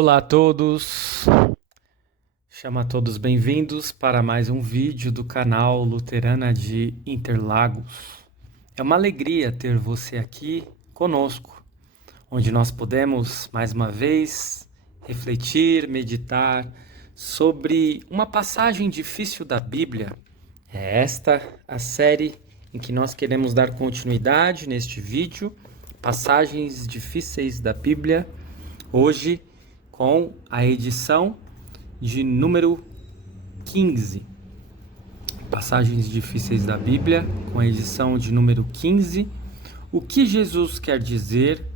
Olá a todos, chamo a todos bem-vindos para mais um vídeo do canal Luterana de Interlagos. É uma alegria ter você aqui conosco, onde nós podemos mais uma vez refletir, meditar sobre uma passagem difícil da Bíblia. É esta a série em que nós queremos dar continuidade neste vídeo, passagens difíceis da Bíblia, hoje com a edição de número 15. Passagens difíceis da Bíblia, com a edição de número 15. O que Jesus quer dizer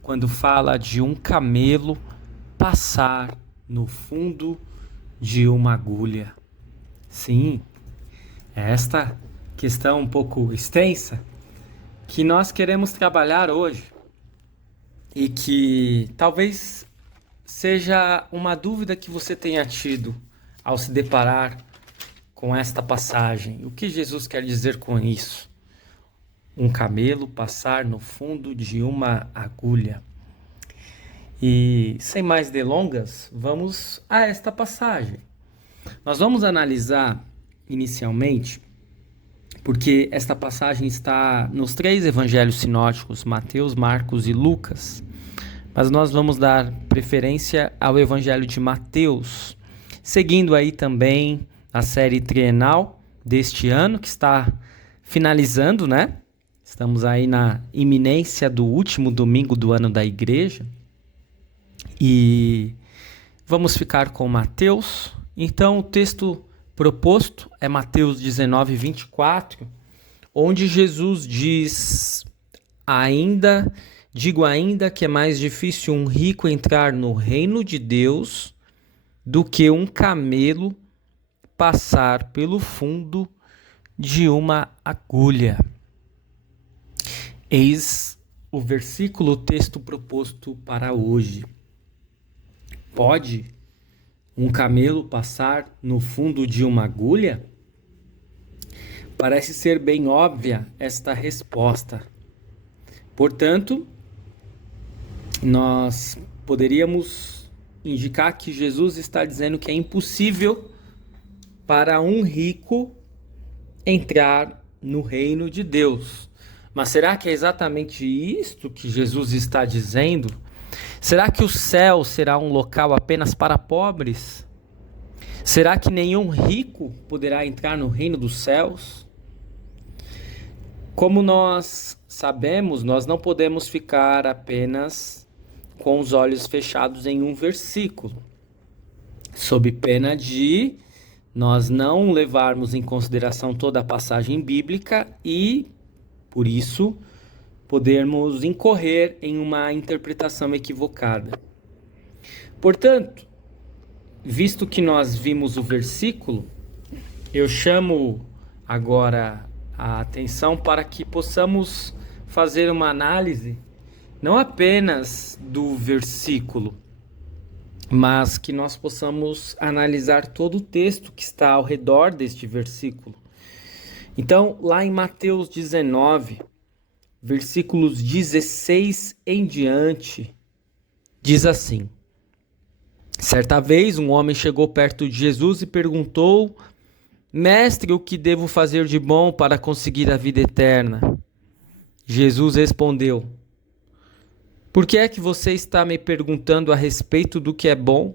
quando fala de um camelo passar no fundo de uma agulha? Sim, é esta questão um pouco extensa que nós queremos trabalhar hoje e que talvez seja uma dúvida que você tenha tido ao se deparar com esta passagem. O que Jesus quer dizer com isso? Um camelo passar no fundo de uma agulha. E sem mais delongas, vamos a esta passagem. Nós vamos analisar inicialmente, porque esta passagem está nos 3 evangelhos sinóticos, Mateus, Marcos e Lucas. Mas nós vamos dar preferência ao Evangelho de Mateus, seguindo aí também a série trienal deste ano, que está finalizando, né? Estamos aí na iminência do último domingo do ano da igreja. E vamos ficar com Mateus. Então, o texto proposto é Mateus 19, 24, onde Jesus diz: Digo ainda que é mais difícil um rico entrar no reino de Deus do que um camelo passar pelo fundo de uma agulha. Eis o versículo, o texto proposto para hoje. Pode um camelo passar no fundo de uma agulha? Parece ser bem óbvia esta resposta. Portanto, nós poderíamos indicar que Jesus está dizendo que é impossível para um rico entrar no reino de Deus. Mas será que é exatamente isto que Jesus está dizendo? Será que o céu será um local apenas para pobres? Será que nenhum rico poderá entrar no reino dos céus? Como nós sabemos, nós não podemos ficar apenas com os olhos fechados em um versículo, sob pena de nós não levarmos em consideração toda a passagem bíblica e, por isso, podermos incorrer em uma interpretação equivocada. Portanto, visto que nós vimos o versículo, eu chamo agora a atenção para que possamos fazer uma análise não apenas do versículo, mas que nós possamos analisar todo o texto que está ao redor deste versículo. Então, lá em Mateus 19, versículos 16 em diante, diz assim: Certa vez um homem chegou perto de Jesus e perguntou: Mestre, o que devo fazer de bom para conseguir a vida eterna? Jesus respondeu: Por que é que você está me perguntando a respeito do que é bom?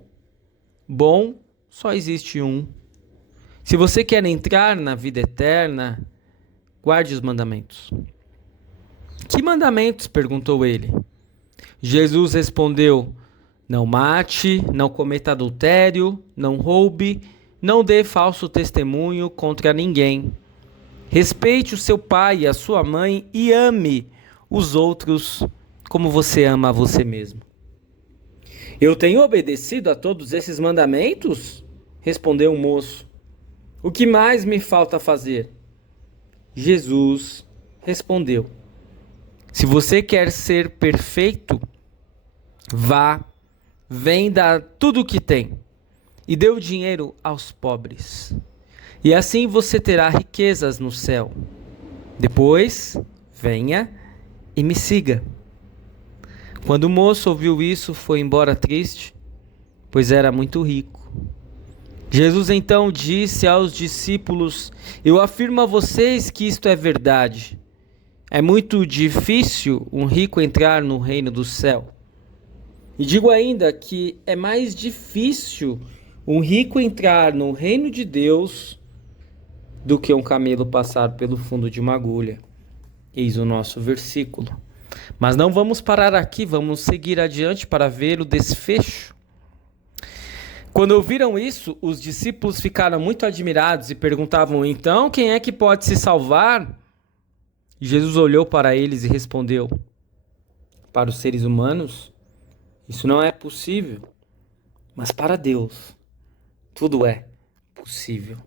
Bom, só existe um. Se você quer entrar na vida eterna, guarde os mandamentos. Que mandamentos? Perguntou ele. Jesus respondeu: Não mate, não cometa adultério, não roube, não dê falso testemunho contra ninguém. Respeite o seu pai e a sua mãe e ame os outros como você ama a você mesmo. Eu tenho obedecido a todos esses mandamentos? Respondeu o moço. O que mais me falta fazer? Jesus respondeu: Se você quer ser perfeito, vá, venda tudo o que tem e dê o dinheiro aos pobres. E assim você terá riquezas no céu. Depois, venha e me siga. Quando o moço ouviu isso, foi embora triste, pois era muito rico. Jesus então disse aos discípulos: eu afirmo a vocês que isto é verdade. É muito difícil um rico entrar no reino do céu. E digo ainda que é mais difícil um rico entrar no reino de Deus do que um camelo passar pelo fundo de uma agulha. Eis o nosso versículo. Mas não vamos parar aqui, vamos seguir adiante para ver o desfecho. Quando ouviram isso, os discípulos ficaram muito admirados e perguntavam: então, quem é que pode se salvar? E Jesus olhou para eles e respondeu: para os seres humanos, isso não é possível, mas para Deus, tudo é possível.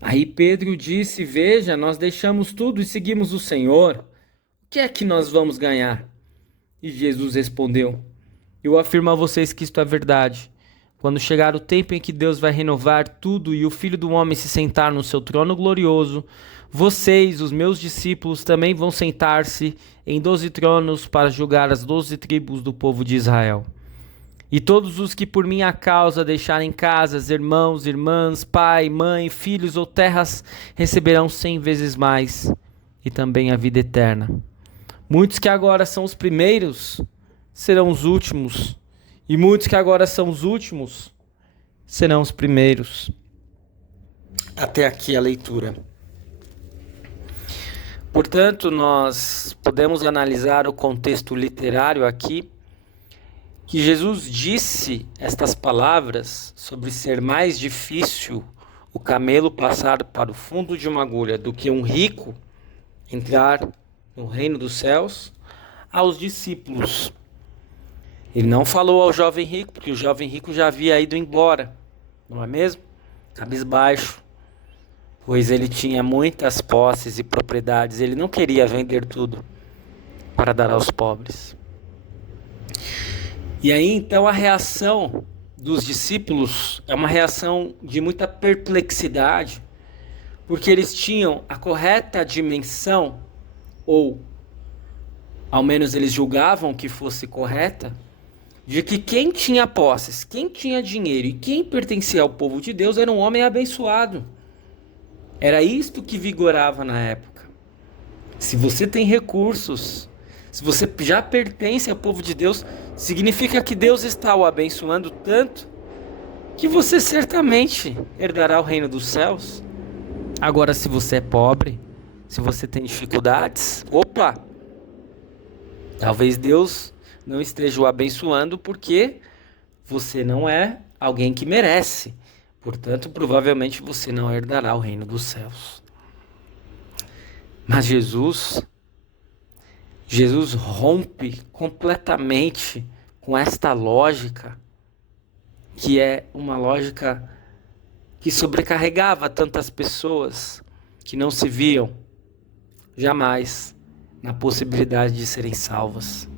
Aí Pedro disse: veja, nós deixamos tudo e seguimos o Senhor. O que é que nós vamos ganhar? E Jesus respondeu: eu afirmo a vocês que isto é verdade. Quando chegar o tempo em que Deus vai renovar tudo e o Filho do Homem se sentar no seu trono glorioso, vocês, os meus discípulos, também vão sentar-se em 12 tronos para julgar as 12 tribos do povo de Israel. E todos os que por minha causa deixarem casas, irmãos, irmãs, pai, mãe, filhos ou terras, receberão 100 vezes mais, e também a vida eterna. Muitos que agora são os primeiros serão os últimos, e muitos que agora são os últimos serão os primeiros. Até aqui a leitura. Portanto, nós podemos analisar o contexto literário aqui, que Jesus disse estas palavras sobre ser mais difícil o camelo passar para o fundo de uma agulha do que um rico entrar no reino dos céus, aos discípulos. Ele não falou ao jovem rico, porque o jovem rico já havia ido embora, não é mesmo? Cabisbaixo, pois ele tinha muitas posses e propriedades, ele não queria vender tudo para dar aos pobres. E aí então a reação dos discípulos é uma reação de muita perplexidade, porque eles tinham a correta dimensão, ou ao menos eles julgavam que fosse correta, de que quem tinha posses, quem tinha dinheiro e quem pertencia ao povo de Deus era um homem abençoado. Era isto que vigorava na época. Se você tem recursos, se você já pertence ao povo de Deus, significa que Deus está o abençoando tanto que você certamente herdará o reino dos céus. Agora, se você é pobre, se você tem dificuldades, talvez Deus não esteja o abençoando porque você não é alguém que merece. Portanto, provavelmente você não herdará o reino dos céus. Mas Jesus rompe completamente com esta lógica, que é uma lógica que sobrecarregava tantas pessoas que não se viam jamais na possibilidade de serem salvas.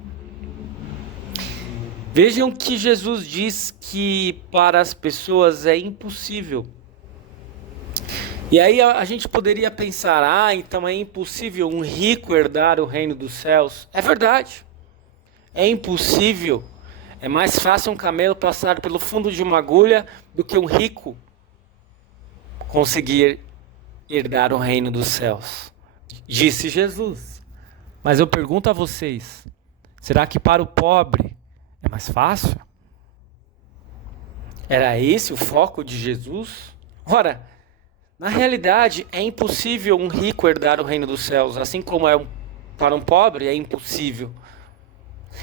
Vejam que Jesus diz que para as pessoas é impossível. E aí a gente poderia pensar, então é impossível um rico herdar o reino dos céus. É verdade, é impossível. É mais fácil um camelo passar pelo fundo de uma agulha do que um rico conseguir herdar o reino dos céus, disse Jesus. Mas eu pergunto a vocês, será que para o pobre é mais fácil? Era esse o foco de Jesus? Ora, na realidade é impossível um rico herdar o reino dos céus, assim como para um pobre é impossível.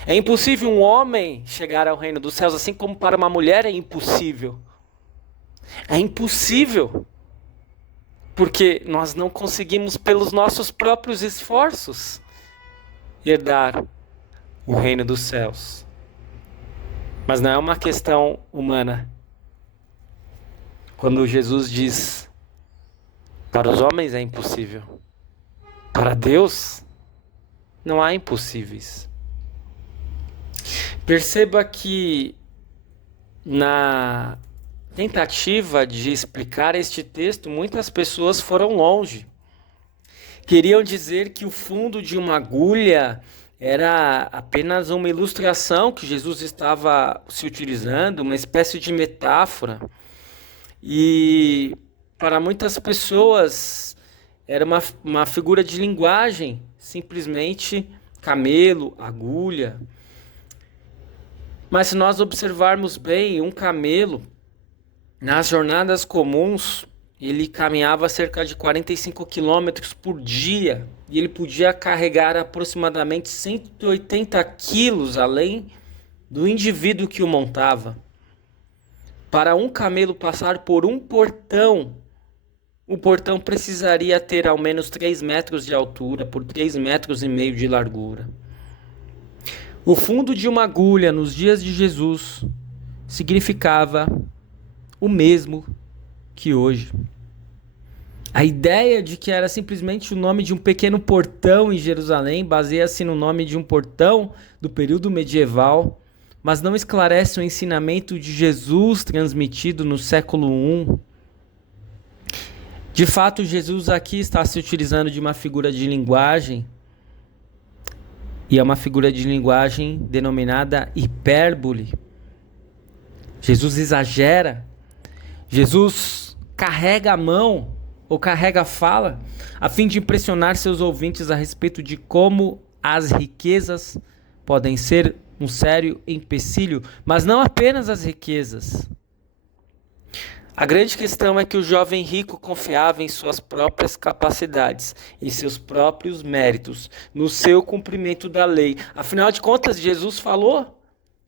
É impossível um homem chegar ao reino dos céus, assim como para uma mulher é impossível. É impossível, porque nós não conseguimos pelos nossos próprios esforços herdar o reino dos céus. Mas não é uma questão humana. Quando Jesus diz, para os homens é impossível, para Deus não há impossíveis. Perceba que na tentativa de explicar este texto, muitas pessoas foram longe. Queriam dizer que o fundo de uma agulha era apenas uma ilustração que Jesus estava se utilizando, uma espécie de metáfora. E para muitas pessoas era uma figura de linguagem, simplesmente camelo, agulha. Mas se nós observarmos bem, um camelo, nas jornadas comuns, ele caminhava cerca de 45 quilômetros por dia e ele podia carregar aproximadamente 180 quilos além do indivíduo que o montava. Para um camelo passar por um portão, o portão precisaria ter ao menos 3 metros de altura por 3,5 metros de largura. O fundo de uma agulha nos dias de Jesus significava o mesmo que hoje. A ideia de que era simplesmente o nome de um pequeno portão em Jerusalém baseia-se no nome de um portão do período medieval, mas não esclarece o ensinamento de Jesus transmitido no século I. De fato, Jesus aqui está se utilizando de uma figura de linguagem, e é uma figura de linguagem denominada hipérbole. Jesus exagera, Jesus carrega a mão ou carrega a fala a fim de impressionar seus ouvintes a respeito de como as riquezas podem ser um sério empecilho, mas não apenas as riquezas. A grande questão é que o jovem rico confiava em suas próprias capacidades, em seus próprios méritos, no seu cumprimento da lei. Afinal de contas, Jesus falou,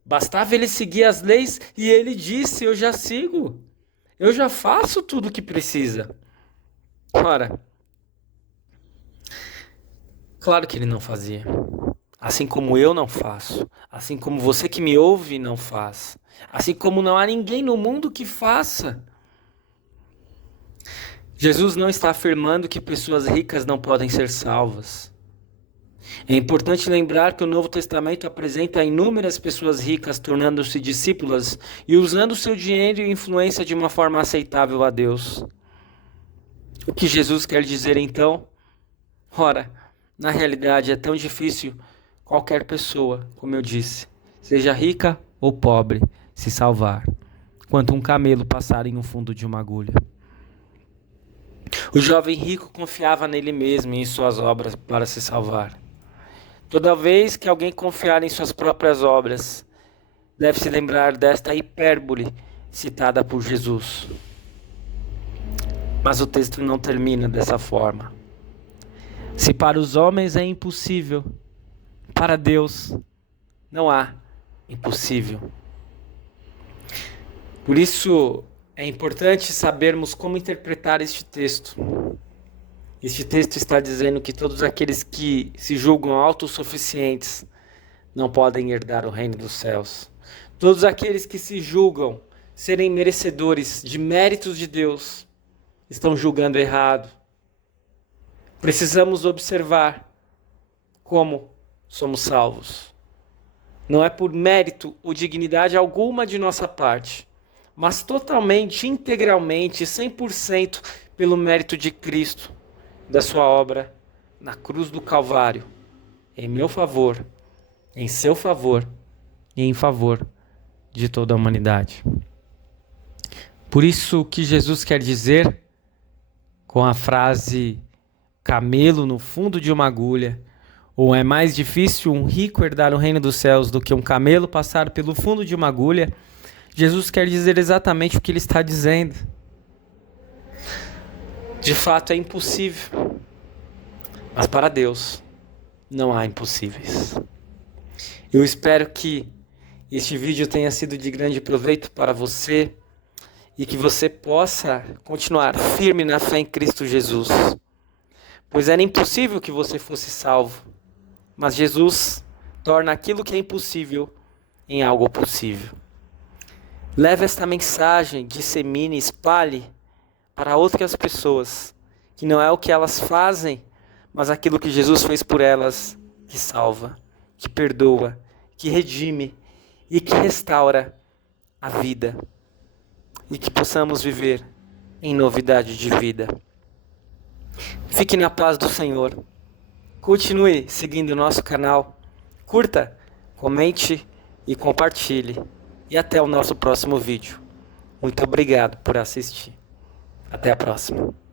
bastava ele seguir as leis e ele disse, eu já sigo, eu já faço tudo o que precisa. Ora, claro que ele não fazia. Assim como eu não faço, assim como você que me ouve não faz, assim como não há ninguém no mundo que faça. Jesus não está afirmando que pessoas ricas não podem ser salvas. É importante lembrar que o Novo Testamento apresenta inúmeras pessoas ricas tornando-se discípulas e usando seu dinheiro e influência de uma forma aceitável a Deus. O que Jesus quer dizer então? Ora, na realidade é tão difícil qualquer pessoa, como eu disse, seja rica ou pobre, se salvar, quanto um camelo passar em um fundo de uma agulha. O jovem rico confiava nele mesmo e em suas obras para se salvar. Toda vez que alguém confiar em suas próprias obras, deve se lembrar desta hipérbole citada por Jesus. Mas o texto não termina dessa forma. Se para os homens é impossível, para Deus não há impossível. Por isso é importante sabermos como interpretar este texto. Este texto está dizendo que todos aqueles que se julgam autossuficientes não podem herdar o reino dos céus. Todos aqueles que se julgam serem merecedores de méritos de Deus estão julgando errado. Precisamos observar como somos salvos. Não é por mérito ou dignidade alguma de nossa parte, mas totalmente, integralmente, 100% pelo mérito de Cristo, da sua obra na cruz do Calvário, em meu favor, em seu favor e em favor de toda a humanidade. Por isso o que Jesus quer dizer com a frase camelo no fundo de uma agulha, ou é mais difícil um rico herdar o reino dos céus do que um camelo passar pelo fundo de uma agulha, Jesus quer dizer exatamente o que ele está dizendo. De fato é impossível, mas para Deus não há impossíveis. Eu espero que este vídeo tenha sido de grande proveito para você e que você possa continuar firme na fé em Cristo Jesus, pois era impossível que você fosse salvo, mas Jesus torna aquilo que é impossível em algo possível. Leve esta mensagem, dissemine, espalhe para outras pessoas, que não é o que elas fazem, mas aquilo que Jesus fez por elas, que salva, que perdoa, que redime e que restaura a vida. E que possamos viver em novidade de vida. Fique na paz do Senhor. Continue seguindo o nosso canal Curta, comente e compartilhe. E até o nosso próximo vídeo. Muito obrigado por assistir. Até a próxima.